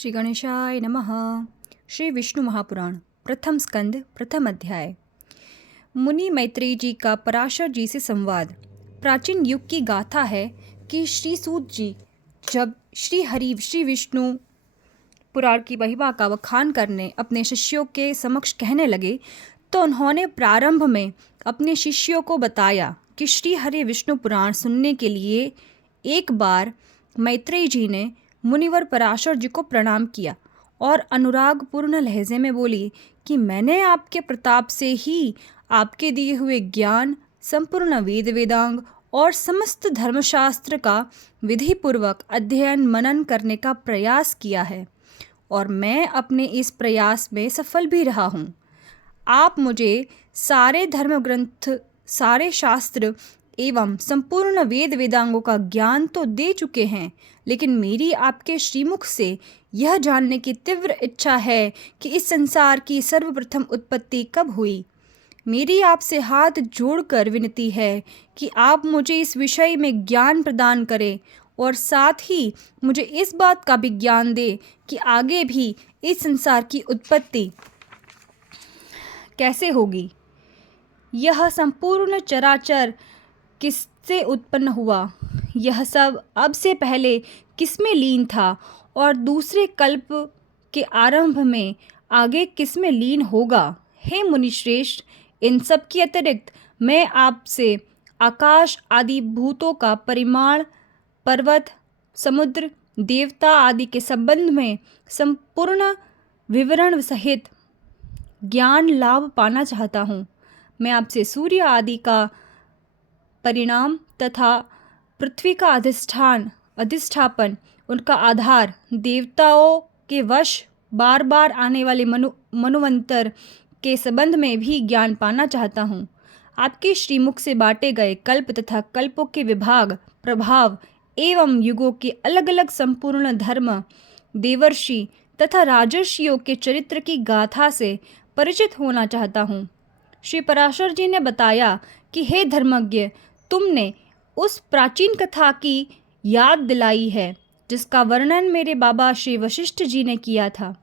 श्री गणेशाय नमः। श्री विष्णु महापुराण प्रथम स्कंद प्रथम अध्याय। मुनि मैत्रेय जी का पराशर जी से संवाद। प्राचीन युग की गाथा है कि श्री सूत जी जब श्री विष्णु पुराण की महिमा का बखान करने अपने शिष्यों के समक्ष कहने लगे तो उन्होंने प्रारंभ में अपने शिष्यों को बताया कि श्री हरि विष्णु पुराण सुनने के लिए एक बार मैत्रेय जी ने मुनिवर पराशर जी को प्रणाम किया और अनुरागपूर्ण लहजे में बोली कि मैंने आपके प्रताप से ही आपके दिए हुए ज्ञान, संपूर्ण वेद वेदांग और समस्त धर्मशास्त्र का विधिपूर्वक अध्ययन मनन करने का प्रयास किया है और मैं अपने इस प्रयास में सफल भी रहा हूँ। आप मुझे सारे धर्म ग्रंथ, सारे शास्त्र एवं संपूर्ण वेद वेदांगों का ज्ञान तो दे चुके हैं, लेकिन मेरी आपके श्रीमुख से यह जानने की तीव्र इच्छा है कि इस संसार की सर्वप्रथम उत्पत्ति कब हुई। मेरी आपसे हाथ जोड़कर विनती है कि आप मुझे इस विषय में ज्ञान प्रदान करें और साथ ही मुझे इस बात का भी ज्ञान दे कि आगे भी इस संसार की उत्पत्ति कैसे होगी। यह संपूर्ण चराचर किससे उत्पन्न हुआ, यह सब अब से पहले किसमें लीन था और दूसरे कल्प के आरंभ में आगे किसमें लीन होगा। हे मुनिश्रेष्ठ, इन सब के अतिरिक्त मैं आपसे आकाश आदि भूतों का परिमाण, पर्वत, समुद्र, देवता आदि के संबंध में संपूर्ण विवरण सहित ज्ञान लाभ पाना चाहता हूँ। मैं आपसे सूर्य आदि का परिणाम तथा पृथ्वी का अधिष्ठापन, उनका आधार, देवताओं के वश बार बार आने वाले मनुवंतर के संबंध में भी ज्ञान पाना चाहता हूँ। आपके श्रीमुख से बांटे गए कल्प तथा कल्पों के विभाग, प्रभाव एवं युगों के अलग अलग संपूर्ण धर्म, देवर्षि तथा राजर्षियों के चरित्र की गाथा से परिचित होना चाहता हूँ। श्री पराशर जी ने बताया कि हे धर्मज्ञ, तुमने उस प्राचीन कथा की याद दिलाई है जिसका वर्णन मेरे बाबा श्री वशिष्ठ जी ने किया था।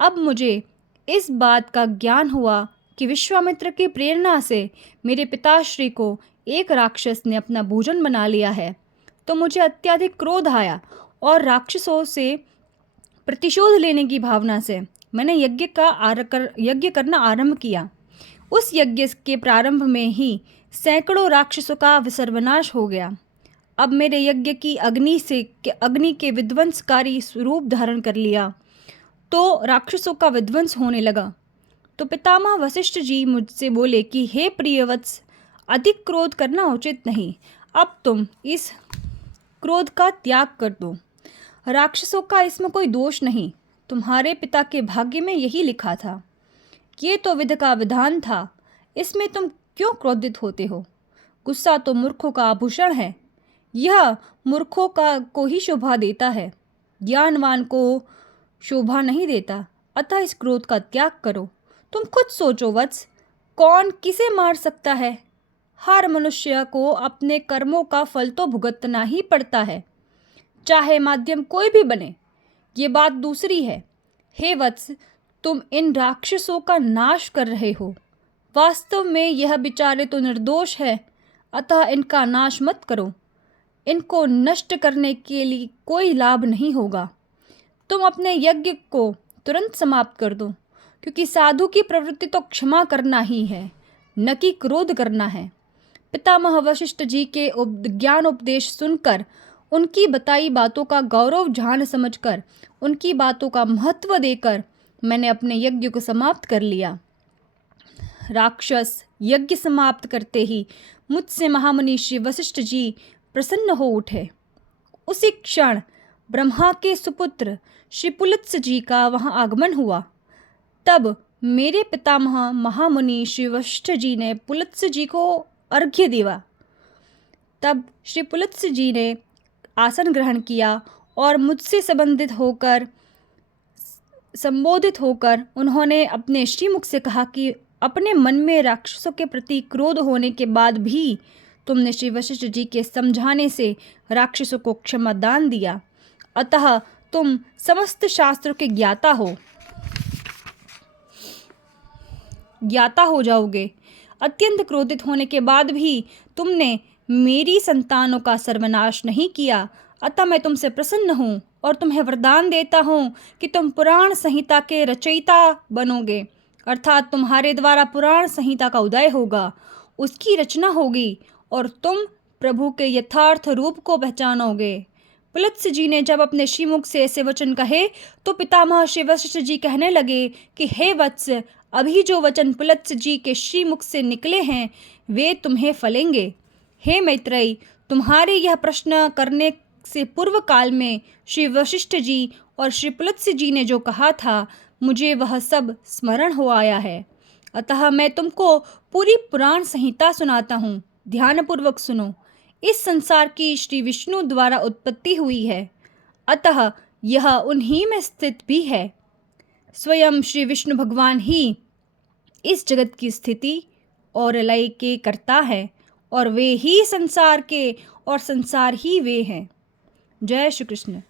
अब मुझे इस बात का ज्ञान हुआ कि विश्वामित्र की प्रेरणा से मेरे पिताश्री को एक राक्षस ने अपना भोजन बना लिया है, तो मुझे अत्यधिक क्रोध आया और राक्षसों से प्रतिशोध लेने की भावना से मैंने यज्ञ करना आरंभ किया। उस यज्ञ के प्रारंभ में ही सैकड़ों राक्षसों का सर्वनाश हो गया। अब मेरे यज्ञ की अग्नि के विध्वंसकारी स्वरूप धारण कर लिया तो राक्षसों का विध्वंस होने लगा। तो पितामह वशिष्ठ जी मुझसे बोले कि हे प्रियवत्स, अधिक क्रोध करना उचित नहीं। अब तुम इस क्रोध का त्याग कर दो। राक्षसों का इसमें कोई दोष नहीं, तुम्हारे पिता के भाग्य में यही लिखा था। ये तो विधि का विधान था, इसमें तुम क्यों क्रोधित होते हो। गुस्सा तो मूर्खों का आभूषण है, यह मूर्खों को ही शोभा देता है, ज्ञानवान को शोभा नहीं देता। अतः इस क्रोध का त्याग करो। तुम खुद सोचो वत्स, कौन किसे मार सकता है। हर मनुष्य को अपने कर्मों का फल तो भुगतना ही पड़ता है, चाहे माध्यम कोई भी बने। ये बात दूसरी है। हे वत्स, तुम इन राक्षसों का नाश कर रहे हो। वास्तव में यह बेचारे तो निर्दोष है, अतः इनका नाश मत करो। इनको नष्ट करने के लिए कोई लाभ नहीं होगा। तुम अपने यज्ञ को तुरंत समाप्त कर दो, क्योंकि साधु की प्रवृत्ति तो क्षमा करना ही है, न कि क्रोध करना है। पितामह वशिष्ठ जी के ज्ञान उपदेश सुनकर, उनकी बताई बातों का गौरव जान समझकर, उनकी बातों का महत्व देकर मैंने अपने यज्ञ को समाप्त कर लिया। राक्षस यज्ञ समाप्त करते ही मुझसे महामुनि श्री वशिष्ठ जी प्रसन्न हो उठे। उसी क्षण ब्रह्मा के सुपुत्र श्री पुलत्स जी का वहां आगमन हुआ। तब मेरे पितामह महामुनि श्री वशिष्ठ जी ने पुलत्स जी को अर्घ्य दिया। तब श्री पुलत्स जी ने आसन ग्रहण किया और मुझसे संबोधित होकर उन्होंने अपने श्रीमुख से कहा कि अपने मन में राक्षसों के प्रति क्रोध होने के बाद भी तुमने श्री वशिष्ठ जी के समझाने से राक्षसों को क्षमा दान दिया, अतः तुम समस्त शास्त्रों के ज्ञाता हो जाओगे। अत्यंत क्रोधित होने के बाद भी तुमने मेरी संतानों का सर्वनाश नहीं किया, अतः मैं तुमसे प्रसन्न हूँ और तुम्हें वरदान देता हूँ कि तुम पुराण संहिता के रचयिता बनोगे, अर्थात तुम्हारे द्वारा पुराण संहिता का उदय होगा, उसकी रचना होगी और तुम प्रभु के यथार्थ रूप को पहचानोगे। पुलत्स्य जी ने जब अपने श्रीमुख से ऐसे वचन कहे तो पितामह श्री वशिष्ठ जी कहने लगे कि हे वत्स, अभी जो वचन पुलत्स्य जी के श्रीमुख से निकले हैं वे तुम्हें फलेंगे। हे मैत्रेयी, तुम्हारे यह प्रश्न करने से पूर्व काल में श्री वशिष्ठ जी और श्री पुलत्स्य जी ने जो कहा था मुझे वह सब स्मरण हो आया है, अतः मैं तुमको पूरी पुराण संहिता सुनाता हूँ। ध्यानपूर्वक सुनो। इस संसार की श्री विष्णु द्वारा उत्पत्ति हुई है, अतः यह उन्हीं में स्थित भी है। स्वयं श्री विष्णु भगवान ही इस जगत की स्थिति और लय के कर्ता है और वे ही संसार के और संसार ही वे हैं। जय श्री कृष्ण।